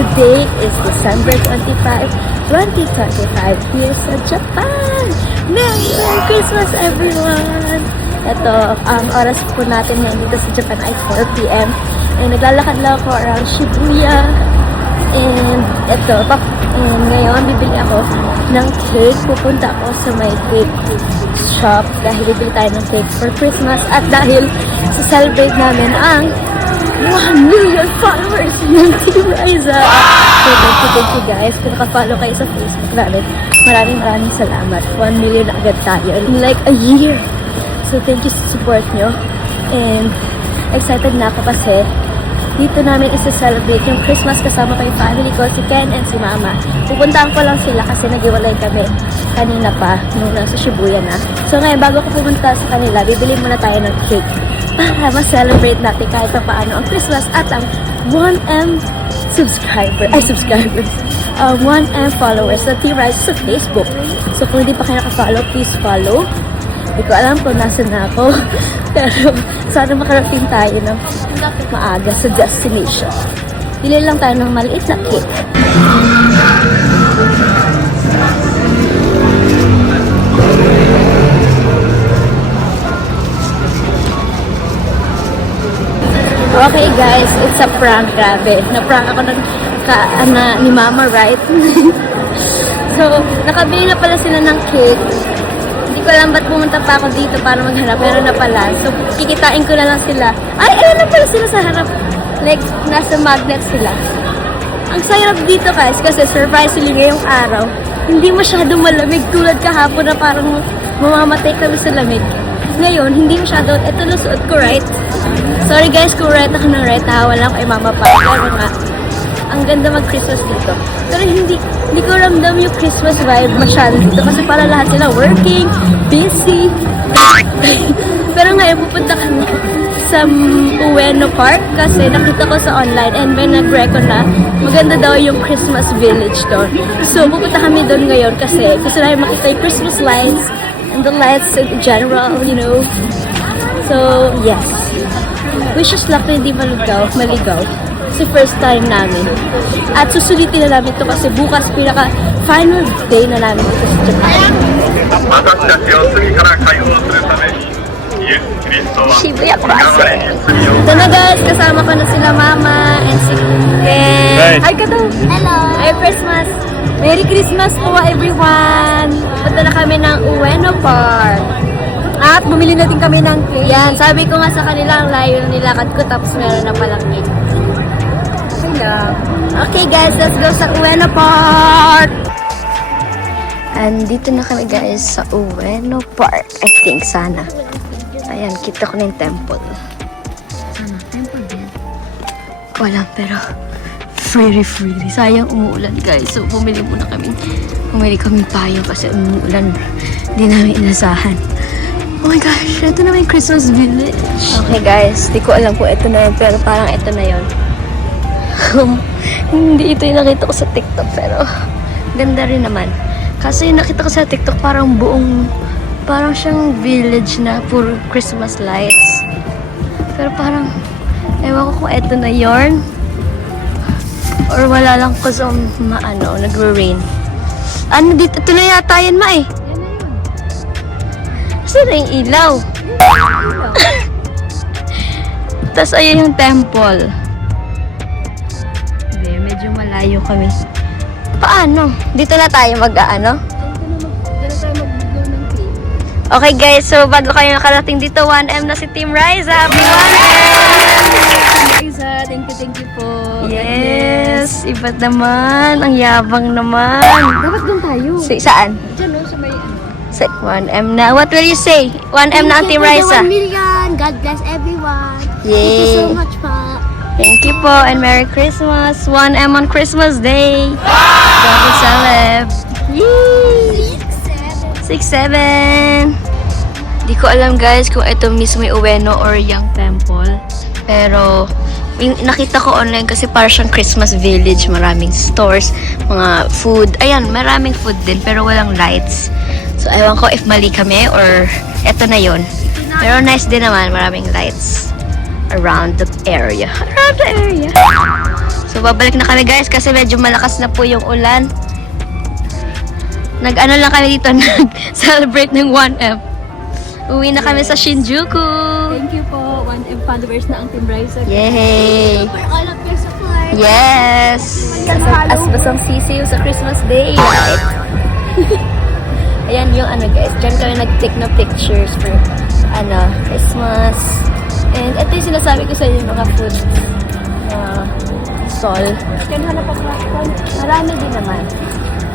Today is December 25, 2025 here sa Japan! Merry Christmas everyone! Ito, ang oras po natin ngayon dito sa Japan ay 4 p.m. And naglalakad lang ako around Shibuya. And ito, ngayon bibili ako ng cake. Pupunta ako sa may cake shop dahil bibili tayo ng cake for Christmas at dahil sa-celebrate namin ang 1 million followers ng Team Riza. So, thank you guys. Kung naka-follow kayo sa Facebook namin, maraming salamat. 1 million na agad tayo in like a year. So, thank you sa support nyo. And excited na ako kasi dito namin isa-celebrate yung Christmas kasama ko yung family ko, si Ken and si Mama. Pupuntahan ko lang sila kasi nag-iwalay kami kanina pa nung nasa Shibuya na. So ngayon, bago ko pumunta sa kanila, bibili muna tayo ng cake para ma-celebrate natin kahit pa paano ang Christmas at ang 1M subscribers. 1M followers sa Team Riza sa Facebook. So kung hindi pa kayo naka-follow, please follow. Hindi ko alam kung nasa na ako. Pero sana makarating tayo ng maaga sa destination. Bili lang tayo ng maliit na cake. Okay guys, it's a prank, grabe. Na-prank ako ni Mama, right? So, nakabili na pala sila ng cake. Hindi ko alam ba't pumunta pa ako dito para maghanap, pero na pala. So, kikitain ko na lang sila. Ay, ayun na pala sila sa harap. Like, nasa magnet sila. Ang sarap dito guys, kasi surprisingly ngayong araw, hindi masyadong malamig tulad kahapon na parang mamamatay kami sa lamig. Ngayon, hindi masyado. Ito na suot ko, right? Sorry guys kung right ako ng right na wala ko kay Mama pa. Pero nga, ang ganda mag-Christmas dito. Pero hindi ko ramdam yung Christmas vibe masyado dito kasi para lahat sila working, busy. Pero ngayon pupunta kami sa Ueno Park kasi nakita ko sa online and may nag-record na maganda daw yung Christmas village doon. So pupunta kami doon ngayon kasi gusto namin makita yung Christmas lights and the lights in general, you know. So yes. Wish us luck na hindi maligaw. Kasi first time namin. At susulitin na namin ito kasi bukas pinaka-final day na namin ito sa Japan. Shibuya Crossing. Ito na guys, kasama ko na sila Mama and si Ken. Hi ka daw. Hello. Merry Christmas. Merry Christmas po everyone. Punta na kami ng Ueno Park. At bumili na din kami ng cake. Yan, sabi ko nga sa kanila ang layo nilakad ko tapos meron na palang cake. Okay guys, let's go sa Ueno Park! Andito na kami guys sa Ueno Park. I think sana. Ayan, kita ko na yung temple. Sana, temple din? Walang, pero freely. Sayang umuulan guys. So bumili kami payo kasi umuulan. Hindi namin inasahan. Oh my gosh, ito na may Christmas village. Okay guys, di ko alam kung ito na yun, pero parang ito na yun. Hindi ito yung nakita ko sa TikTok, pero ganda rin naman. Kasi yung nakita ko sa TikTok parang siyang village na puro Christmas lights. Pero parang, ewan ko kung ito na yun. Or wala lang ko sa nagre-rain. Ano dito? Ito na yata yan, Ma eh. Saan na yung ilaw? Tapos ayun yung temple. Hindi, medyo malayo kami. Paano? Dito na tayo mag-ano? Okay guys, so bago kayo nakarating dito, 1M na si Team Riza. Happy 1M! Riza, thank you po. Yes! Iba't naman. Ang yabang naman. Dapat doon tayo. Saan? Diyan no, sa may 1M na. What will you say? 1M na ang Team Riza. 1 million. God bless everyone. Yay. Thank you so much po. Thank you po and Merry Christmas. 1M on Christmas Day. Double celeb. Yay! 6-7. Di ko alam guys kung ito mismo yung Ueno or Young Temple. Pero nakita ko online kasi parang siyang Christmas village. Maraming stores, mga food. Ayan, maraming food din pero walang lights. So, ewan ko if mali kami or eto na yon. Pero nice din naman, maraming lights around the area. So, babalik na kami guys kasi medyo malakas na po yung ulan. Nag-ano lang kami dito, nag-celebrate ng 1M. Uwi na kami sa Shinjuku. Thank you po. 1M followers na ang Team Rise. Yay! For all of your support. Yes! Asbasang sisiyo sa Christmas Day, right? Ayan yung ano guys, dyan kami nag-take na pictures for Christmas. And ito yung sinasabi ko sa inyo mga food stall. Yan hanap ako. Marami din naman.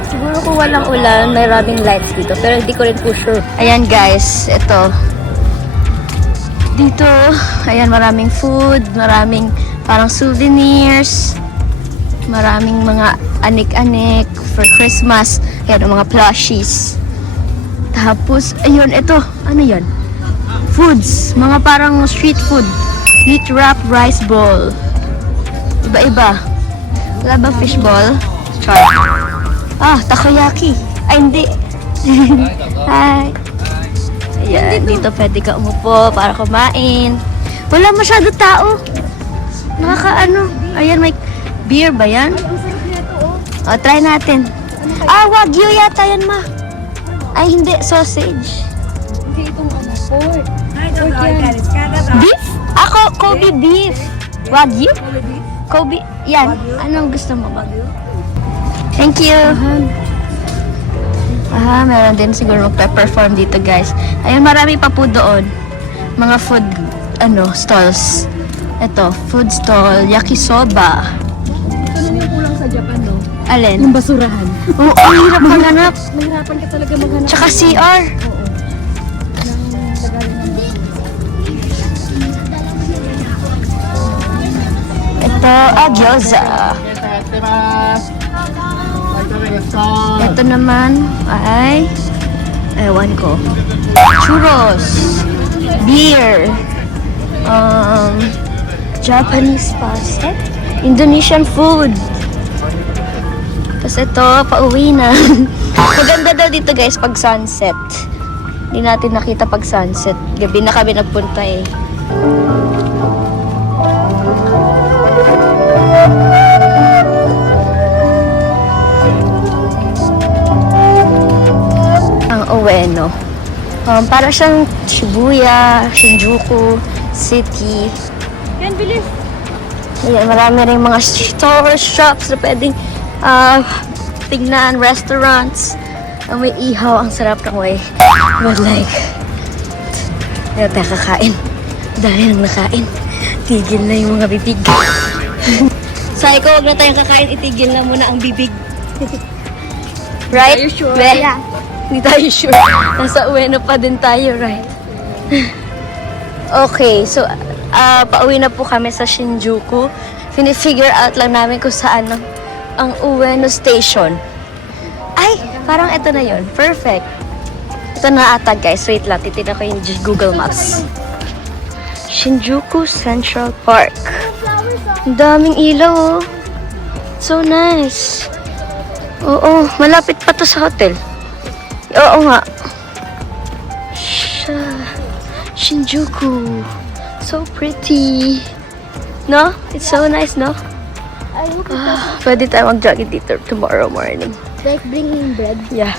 Siguro kung walang ulan, may maraming lights dito. Pero hindi ko rin po sure. Ayan guys, ito. Dito, ayan maraming food, maraming parang souvenirs, maraming mga anik-anik for Christmas. Ayan, mga plushies. Tapos, ayun, ito. Ano yan? Foods. Mga parang street food. Meat wrap rice ball. Iba-iba. Wala bang fish ball? Char. Ah, takoyaki. Ay, hindi. Hi. Ayan, dito pwede ka umupo para kumain. Wala masyado tao. Nakakaano. Ayan, may beer ba yan? O, try natin. Ah, wagyu yata yan, ma. Ay, hindi. Sausage. Hindi itong pork. Beef? Ako, Kobe beef. Wagyu? Kobe. Yan. Anong gusto mo? Thank you. Meron din siguro magpe-perform dito, guys. Ayun, marami pa po doon. Mga food, stalls. Ito, food stall, yakisoba. Ito na yung kulang sa Japan, no? Alin? Yung basurahan. Oo, ang hirap maghanap. Mahirapan ka talaga maghanap. Tsaka CR. Ito, gyoza. Ito naman ay, ewan ko, churros, beer, Japanese pasta, Indonesian food. Tapos ito, pauwi na. Maganda daw dito guys pag sunset. Hindi natin nakita pag sunset. Gabi na kami nagpunta eh. Ang Ueno. Para siyang Shibuya, Shinjuku City. Yan, bilis. Ayan, marami rin mga stores, shops na pwedeng tignan, restaurants. Ang may ihaw, ang sarap ng way. But like, hindi tayo kakain. Dahil nang nakain, tigil na yung mga bibig. Sabi ko, huwag na tayong kakain, itigil na muna ang bibig. Right? Are you sure? Be? Yeah. Hindi tayo sure. Nasa Ueno pa din tayo, right? Okay, so, pauwi na po kami sa Shinjuku. Fini-figure out lang namin kung saan ang Ueno Station. Ay, parang ito na yon. Perfect. Ito na ata, guys. Wait lang, titignan ko yung Google Maps. Shinjuku Central Park. Ang daming ilaw, oh. So nice. Oo, malapit pa to sa hotel. Oo nga. Shinjuku. So pretty. No? It's so nice, no? I hope it doesn't Pwede tayo mag-jogging dito tomorrow morning. like bringing bread. Yeah.